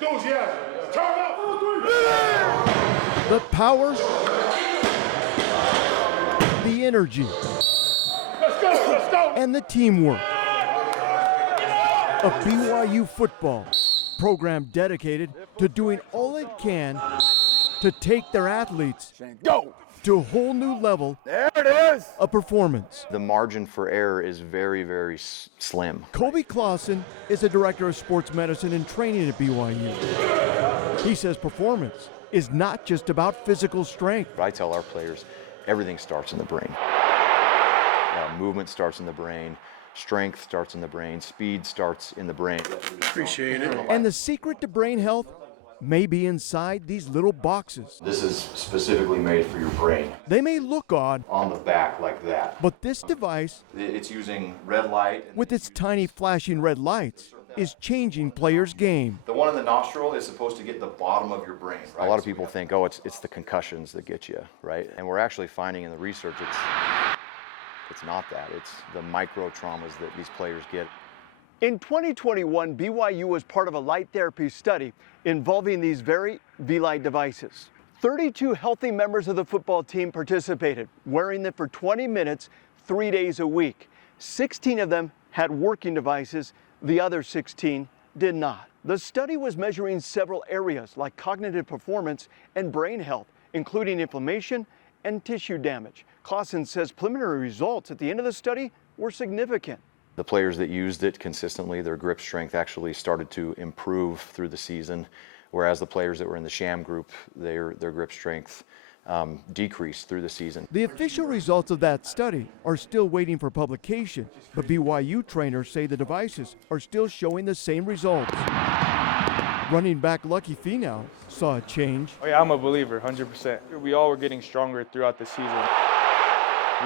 Enthusiasm. Turn up. The power, the energy, Let's go. and the teamwork of BYU football, program dedicated to doing all it can to take their athletes to a whole new level of performance. The margin for error is very, very slim. Kobe Clausen is the director of sports medicine and training at BYU. He says performance is not just about physical strength. I tell our players, everything starts in the brain. Movement starts in the brain. Strength starts in the brain. Speed starts in the brain. Appreciate it. And the secret to brain health may be inside these little boxes. This is specifically made for your brain. They may look odd On the back like that. but this device, It's using red light. with its tiny flashing red lights, is changing players' game. The one in the nostril is supposed to get the bottom of your brain. Right? A lot of people think, oh, it's the concussions that get you, right? And we're actually finding in the research it's not that. It's the micro traumas that these players get. In 2021, BYU was part of a light therapy study involving these very V-Light devices. 32 healthy members of the football team participated, wearing them for 20 minutes, 3 days a week. 16 of them had working devices, the other 16 did not. The study was measuring several areas like cognitive performance and brain health, including inflammation and tissue damage. Clausen says preliminary results at the end of the study were significant. The players that used it consistently, their grip strength actually started to improve through the season, whereas the players that were in the sham group, their grip strength decreased through the season. The official results of that study are still waiting for publication, but BYU trainers say the devices are still showing the same results. Running back Lucky Finau saw a change. Oh yeah, I'm a believer, 100%. We all were getting stronger throughout the season.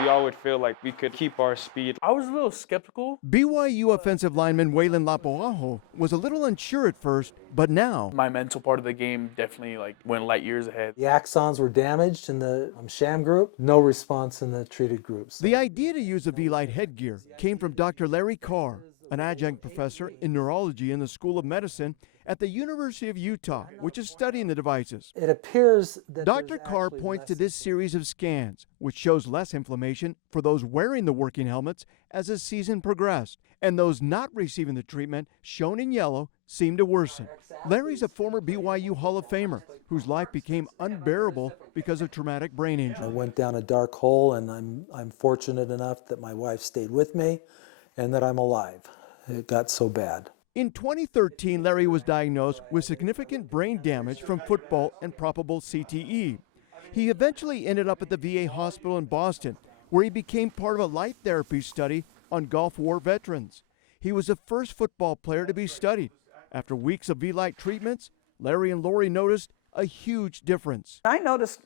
We all would feel like we could keep our speed. I was a little skeptical. BYU offensive lineman Waylon Lapoaho was a little unsure at first, but now My mental part of the game definitely went light years ahead. The axons were damaged in the sham group, no response in the treated groups. the idea to use the V-Light headgear came from Dr. Larry Carr, an adjunct professor in neurology in the School of Medicine at the University of Utah, which is studying the devices. It appears that Dr. there's Carr actually points to less- this series of scans, which shows less inflammation for those wearing the working helmets as the season progressed, and those not receiving the treatment, shown in yellow, seem to worsen. Larry's a former BYU Hall of Famer whose life became unbearable because of traumatic brain I injury. went down a dark hole, and I'm fortunate enough that my wife stayed with me and that I'm alive. It got so bad. In 2013, Larry was diagnosed with significant brain damage from football and probable CTE. He eventually ended up at the VA hospital in Boston, where he became part of a light therapy study on Gulf War veterans. He was the first football player to be studied. After weeks of V-Light treatments, Larry and Lori noticed a huge difference. I noticed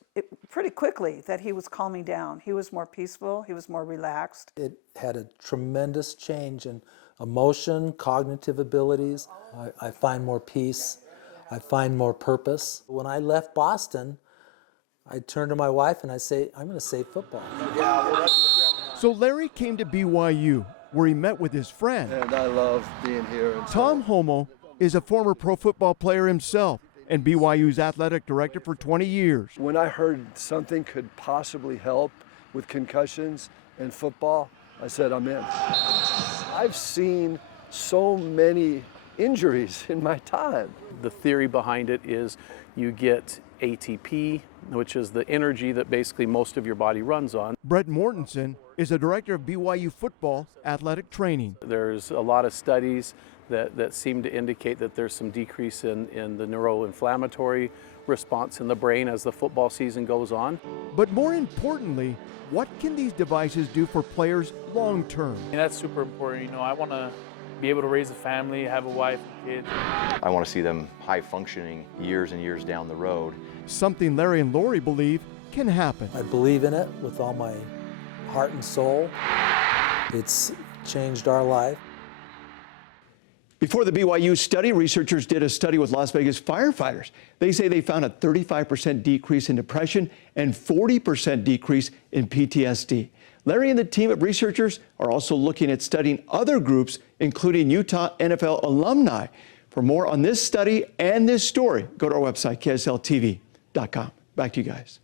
pretty quickly that he was calming down. He was more peaceful, he was more relaxed. It had a tremendous change in emotion, cognitive abilities. I find more peace. I find more purpose. When I left Boston, I turned to my wife and I say, I'm going to save football. So Larry came to BYU, where he met with his friend. And I love being here. Tom Homo is a former pro football player himself and BYU's athletic director for 20 years. When I heard something could possibly help with concussions and football, I said, I'm in. I've seen so many injuries in my time. The theory behind it is you get ATP, which is the energy that basically most of your body runs on. Brett Mortensen is the director of BYU football athletic training. There's a lot of studies that seem to indicate that there's some decrease in the neuroinflammatory response in the brain as the football season goes on. But more importantly, what can these devices do for players long term? And that's super important. You know, I want to be able to raise a family, have a wife, and kids. I want to see them high functioning years and years down the road. Something Larry and Lori believe can happen. I believe in it with all my heart and soul. It's changed our life. Before the BYU study, researchers did a study with Las Vegas firefighters. They say they found a 35% decrease in depression and 40% decrease in PTSD. Larry and the team of researchers are also looking at studying other groups, including Utah NFL alumni, For more on this study and this story, go to our website, ksltv.com. Back to you guys.